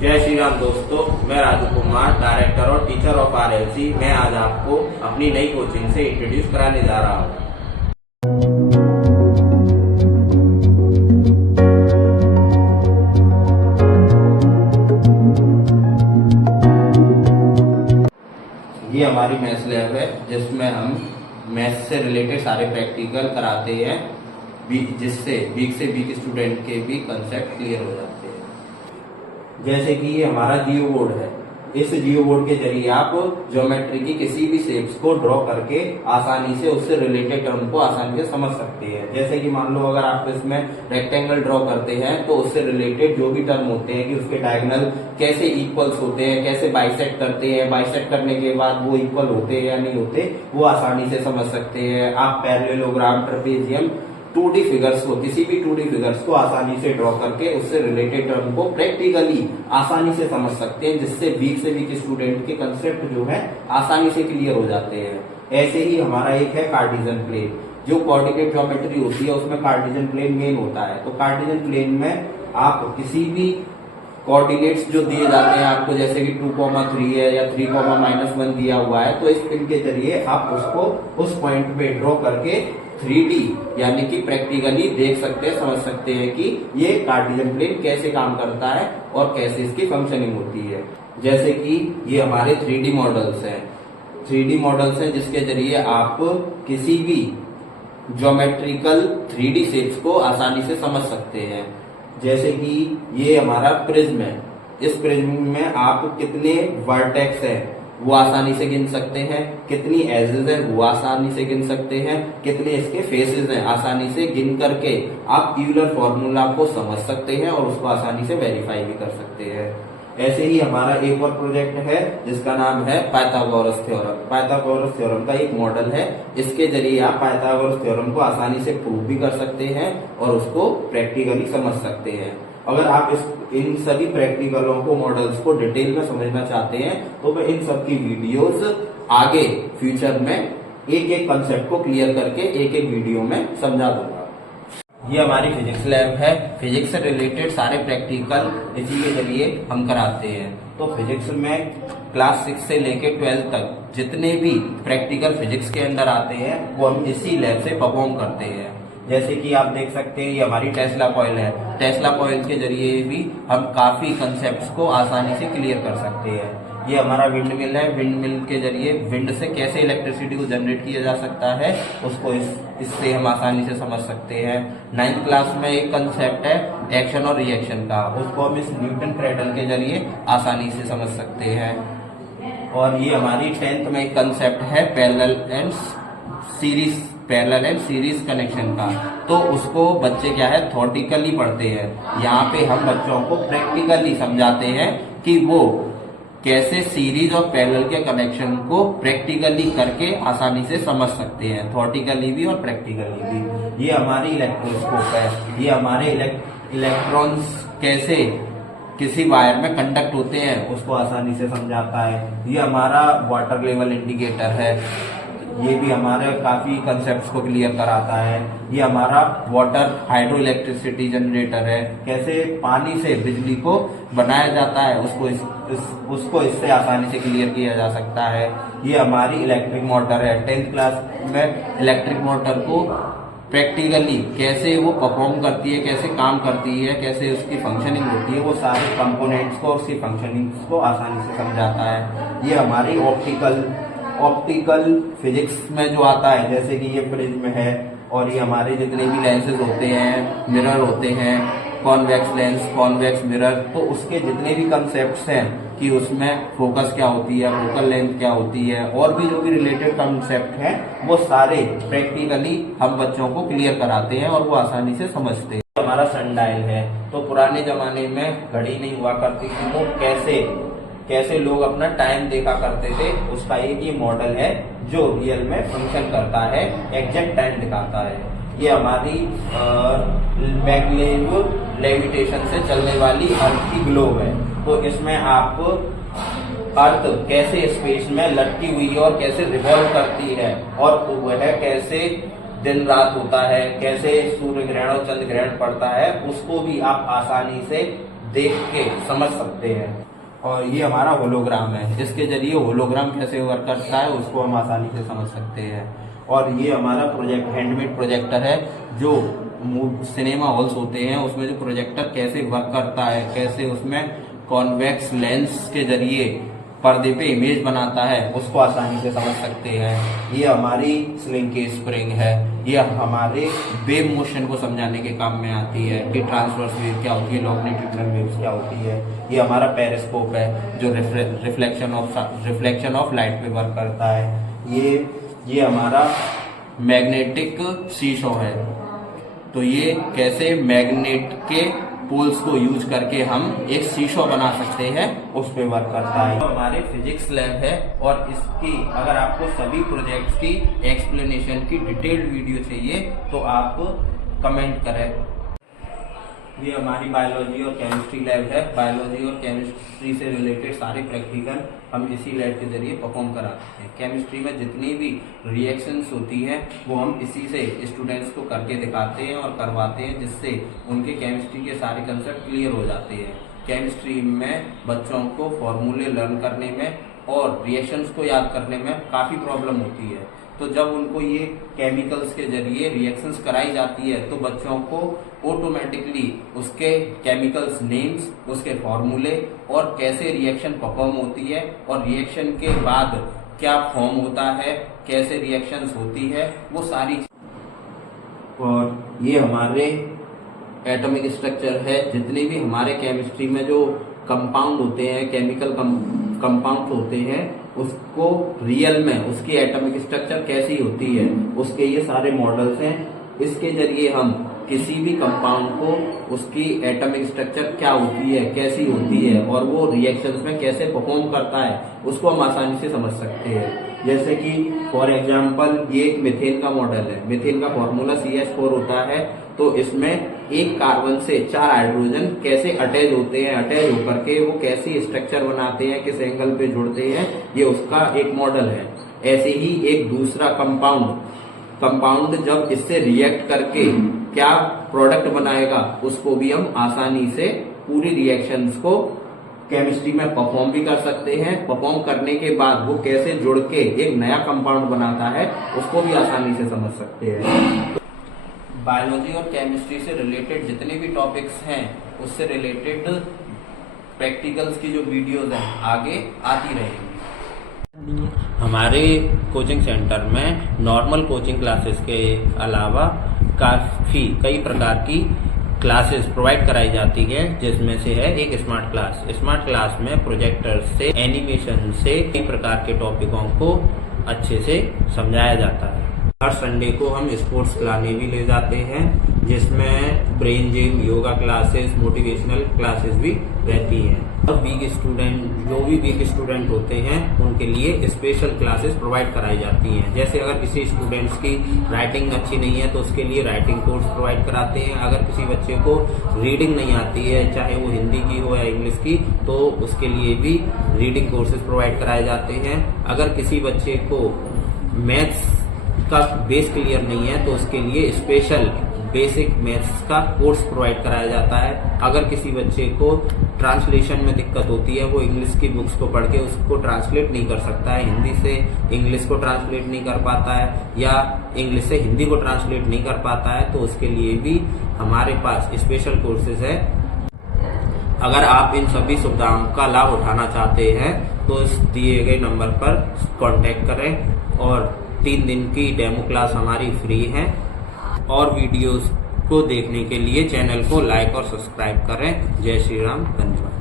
जय श्री राम दोस्तों, मैं राजू कुमार, डायरेक्टर और टीचर ऑफ आरएलसी। मैं आज आपको अपनी नई कोचिंग से इंट्रोड्यूस कराने जा रहा हूँ। ये हमारी मैथ्स लैब है जिसमें हम मैथ्स से रिलेटेड सारे प्रैक्टिकल कराते हैं, जिससे वीक से वीक स्टूडेंट के भी कंसेप्ट क्लियर हो जाते हैं। जैसे कि ये हमारा जियो बोर्ड है। इस जियो बोर्ड के जरिए आप ज्योमेट्री की किसी भी शेप्स को ड्रॉ करके आसानी से उससे रिलेटेड टर्म को आसानी से समझ सकते हैं। जैसे कि मान लो अगर आप इसमें रेक्टेंगल ड्रॉ करते हैं तो उससे रिलेटेड जो भी टर्म होते हैं कि उसके डायगोनल कैसे इक्वल्स होते हैं, कैसे बाइसेक्ट करते हैं, बाइसेक्ट करने के बाद वो इक्वल होते हैं या नहीं होते, वो आसानी से समझ सकते हैं। आप पैरेललोग्राम, ट्रेपेजियम, 2D फिगर्स को, किसी भी 2D फिगर्स को आसानी से ड्रॉ करके उससे रिलेटेड टर्म को प्रैक्टिकली आसानी से समझ सकते हैं, जिससे वीक से वीक स्टूडेंट के कंसेप्ट जो है आसानी से क्लियर हो जाते हैं। ऐसे ही हमारा एक है कार्टेशियन प्लेन। जो कोऑर्डिनेट ज्योमेट्री होती है उसमें कार्टेशियन प्लेन मेन होता है। तो कार्टेशियन प्लेन में आप किसी भी कोऑर्डिनेट्स जो दिए जाते हैं आपको, जैसे कि 2,3 है या 3,-1 दिया हुआ है, तो इस पिन के जरिए आप उसको उस पॉइंट पे ड्रॉ करके 3D यानी कि प्रैक्टिकली देख सकते हैं, समझ सकते हैं कि ये कार्टेशियन प्लेन कैसे काम करता है और कैसे इसकी फंक्शनिंग होती है। जैसे कि ये हमारे 3D मॉडल्स हैं। 3D मॉडल्स हैं जिसके जरिए आप किसी भी ज्योमेट्रिकल 3D शेप्स को आसानी से समझ सकते हैं। जैसे कि ये हमारा प्रिज्म है। इस प्रिज्म में आप कितने वर्टेक्स हैं वो आसानी से गिन सकते हैं, कितनी एजेस हैं वो आसानी से गिन सकते हैं, कितने इसके फेसेस हैं आसानी से गिन करके आप यूलर फॉर्मूला को समझ सकते हैं और उसको आसानी से वेरीफाई भी कर सकते हैं। ऐसे ही हमारा एक और प्रोजेक्ट है जिसका नाम है पाइथागोरस थ्योरम। पाइथागोरस थ्योरम का एक मॉडल है। इसके जरिए आप पाइथागोरस थ्योरम को आसानी से प्रूव भी कर सकते हैं और उसको प्रैक्टिकली समझ सकते हैं। अगर आप इन सभी प्रैक्टिकलों को, मॉडल्स को डिटेल में समझना चाहते हैं तो मैं इन सब की वीडियोस आगे फ्यूचर में एक एक कंसेप्ट को क्लियर करके एक एक वीडियो में समझा दूंगा। ये हमारी फिजिक्स लैब है। फिजिक्स से रिलेटेड सारे प्रैक्टिकल इसी के जरिए हम कराते हैं। तो फिजिक्स में क्लास 6 से लेके 12 तक जितने भी प्रैक्टिकल फिजिक्स के अंदर आते हैं वो हम इसी लैब से परफॉर्म करते हैं। जैसे कि आप देख सकते हैं ये हमारी टेस्ला कॉइल है। टेस्ला कॉइल के जरिए भी हम काफी कंसेप्ट्स को आसानी से क्लियर कर सकते हैं। ये हमारा विंड मिल है। विंड मिल के जरिए विंड से कैसे इलेक्ट्रिसिटी को जनरेट किया जा सकता है उसको इससे हम आसानी से समझ सकते हैं। 9th क्लास में एक कंसेप्ट है एक्शन और रिएक्शन का, उसको हम इस न्यूटन क्रेडल के जरिए आसानी से समझ सकते हैं। और ये हमारी 10th में एक कंसेप्ट है पैरेलल एंड सीरीज कनेक्शन का। तो उसको बच्चे क्या है थ्योरेटिकली पढ़ते हैं। यहाँ पे हम बच्चों को प्रैक्टिकली समझाते हैं कि वो कैसे सीरीज और पैरेलल के कनेक्शन को प्रैक्टिकली करके आसानी से समझ सकते हैं, थ्योरेटिकली भी और प्रैक्टिकली भी। ये हमारी इलेक्ट्रोस्कोप है। ये हमारे इलेक्ट्रॉन्स कैसे किसी वायर में कंडक्ट होते हैं उसको आसानी से समझाता है। ये हमारा वाटर लेवल इंडिकेटर है। ये भी हमारे काफी कंसेप्ट्स को क्लियर कराता है। ये हमारा वाटर हाइड्रो इलेक्ट्रिसिटी जनरेटर है। कैसे पानी से बिजली को बनाया जाता है उसको इससे आसानी से क्लियर किया जा सकता है। ये हमारी इलेक्ट्रिक मोटर है। 10th क्लास में इलेक्ट्रिक मोटर को प्रैक्टिकली कैसे वो परफॉर्म करती है, कैसे काम करती है, कैसे उसकी फंक्शनिंग होती है, वो सारे कंपोनेंट्स को, उसकी फंक्शनिंग को आसानी से समझाता है। ये हमारी ऑप्टिकल फिजिक्स में जो आता है, जैसे कि ये प्रिज्म है और ये हमारे जितने भी लेंसेज होते हैं, मिरर होते हैं, कॉन्वेक्स लेंस, कॉन्वेक्स मिरर, तो उसके जितने भी कंसेप्ट्स हैं कि उसमें फोकस क्या होती है, फोकल लेंथ क्या होती है, और भी जो भी रिलेटेड कंसेप्ट हैं वो सारे प्रैक्टिकली हम बच्चों को क्लियर कराते हैं और वो आसानी से समझते हैं। हमारा सनडायल है। तो पुराने जमाने में घड़ी नहीं हुआ करती थी तो कैसे लोग अपना टाइम देखा करते थे, उसका एक ये मॉडल है जो रियल में फंक्शन करता है, एग्जैक्ट टाइम दिखाता है। ये हमारी मैग्लेव लेविटेशन से चलने वाली अर्थ की ग्लोब है। तो इसमें आप अर्थ कैसे स्पेस में लटकी हुई है और कैसे रिवॉल्व करती है, और वह कैसे दिन रात होता है, कैसे सूर्य ग्रहण और चंद्र ग्रहण पड़ता है, उसको भी आप आसानी से देख के समझ सकते हैं। और ये हमारा होलोग्राम है, इसके जरिए होलोग्राम कैसे वर्क करता है उसको हम आसानी से समझ सकते हैं। और ये हमारा हैंडमेड प्रोजेक्टर है, जो सिनेमा हॉल्स होते हैं उसमें जो प्रोजेक्टर कैसे वर्क करता है, कैसे उसमें कॉन्वेक्स लेंस के जरिए पर्दे पे इमेज बनाता है, उसको आसानी से समझ सकते हैं। ये हमारी स्लिंग की स्प्रिंग है, ये हमारे वेव मोशन को समझाने के काम में आती है कि ट्रांसवर्स वेव क्या होती है, लॉन्गिट्यूडिनल वेव्स क्या होती है। ये हमारा पेरिस्कोप है जो रिफ्लेक्शन ऑफ लाइट पे वर्क करता है। ये हमारा मैग्नेटिक सीशो है, तो ये कैसे मैग्नेट के पोल्स को यूज करके हम एक शीशो बना सकते हैं, उस पे वर्क करता है। तो हमारे फिजिक्स लैब है, और इसकी अगर आपको सभी प्रोजेक्ट्स की एक्सप्लेनेशन की डिटेल्ड वीडियो चाहिए तो आप कमेंट करें। ये हमारी बायोलॉजी और केमिस्ट्री लैब है। बायोलॉजी और केमिस्ट्री से रिलेटेड सारे प्रैक्टिकल हम इसी लैब के जरिए परफॉर्म कराते हैं। केमिस्ट्री में जितनी भी रिएक्शंस होती हैं वो हम इसी से स्टूडेंट्स को करके दिखाते हैं और करवाते हैं, जिससे उनके केमिस्ट्री के सारे कंसेप्ट क्लियर हो जाते हैं। केमिस्ट्री में बच्चों को फॉर्मूले लर्न करने में और रिएक्शंस को याद करने में काफ़ी प्रॉब्लम होती है, तो जब उनको ये केमिकल्स के जरिए रिएक्शंस कराई जाती है तो बच्चों को ऑटोमेटिकली उसके केमिकल्स नेम्स, उसके फॉर्मूले और कैसे रिएक्शन परफॉर्म होती है और रिएक्शन के बाद क्या फॉर्म होता है, कैसे रिएक्शंस होती है, वो सारी। और ये हमारे एटॉमिक स्ट्रक्चर है। जितने भी हमारे केमिस्ट्री में जो कंपाउंड होते हैं, केमिकल कंपाउंड होते हैं, उसको रियल में उसकी एटॉमिक स्ट्रक्चर कैसी होती है उसके ये सारे मॉडल्स हैं। इसके जरिए हम किसी भी कंपाउंड को उसकी एटॉमिक स्ट्रक्चर क्या होती है, कैसी होती है और वो रिएक्शंस में कैसे परफॉर्म करता है उसको हम आसानी से समझ सकते हैं। जैसे कि फॉर एग्जांपल ये एक मीथेन का मॉडल है। मीथेन का फॉर्मूला CH4 होता है, तो इसमें एक कार्बन से 4 हाइड्रोजन कैसे अटैच होते हैं, अटैच होकर के वो कैसी स्ट्रक्चर बनाते हैं, किस एंगल पे जुड़ते हैं, ये उसका एक मॉडल है। ऐसे ही एक दूसरा कंपाउंड जब इससे रिएक्ट करके क्या प्रोडक्ट बनाएगा उसको भी हम आसानी से पूरी रिएक्शंस को केमिस्ट्री में परफॉर्म भी कर सकते हैं। परफॉर्म करने के बाद वो कैसे जुड़ के एक नया कंपाउंड बनाता है उसको भी आसानी से समझ सकते हैं। बायोलॉजी और केमिस्ट्री से रिलेटेड जितने भी टॉपिक्स हैं उससे रिलेटेड प्रैक्टिकल्स की जो वीडियोज हैं आगे आती रहेंगी। हमारे कोचिंग सेंटर में नॉर्मल कोचिंग क्लासेस के अलावा कई प्रकार की क्लासेस प्रोवाइड कराई जाती है, जिसमें से है एक स्मार्ट क्लास। स्मार्ट क्लास में प्रोजेक्टर से, एनिमेशन से कई प्रकार के टॉपिकों को अच्छे से समझाया जाता है। हर संडे को हम स्पोर्ट्स खिलाने भी ले जाते हैं, जिसमें brain gym, yoga classes, motivational classes भी रहती हैं। और जो भी वीक स्टूडेंट होते हैं उनके लिए स्पेशल क्लासेस प्रोवाइड कराई जाती हैं। जैसे अगर किसी स्टूडेंट्स की राइटिंग अच्छी नहीं है तो उसके लिए राइटिंग कोर्स प्रोवाइड कराते हैं। अगर किसी बच्चे को रीडिंग नहीं आती है, चाहे वो हिंदी की हो या इंग्लिश की, तो उसके लिए भी रीडिंग कोर्सेज प्रोवाइड कराए जाते हैं। अगर किसी बच्चे को मैथ्स का बेस क्लियर नहीं है तो उसके लिए स्पेशल बेसिक मैथ्स का कोर्स प्रोवाइड कराया जाता है। अगर किसी बच्चे को ट्रांसलेशन में दिक्कत होती है, वो इंग्लिश की बुक्स को पढ़ के उसको ट्रांसलेट नहीं कर सकता है, हिंदी से इंग्लिश को ट्रांसलेट नहीं कर पाता है या इंग्लिश से हिंदी को ट्रांसलेट नहीं कर पाता है, तो उसके लिए भी हमारे पास स्पेशल कोर्सेज है। अगर आप इन सभी सुविधाओं का लाभ उठाना चाहते हैं तो इस दिए गए नंबर पर कांटेक्ट करें और 3 दिन की डेमो क्लास हमारी फ्री है। और वीडियोस को देखने के लिए चैनल को लाइक और सब्सक्राइब करें। जय श्री राम, धन्यवाद।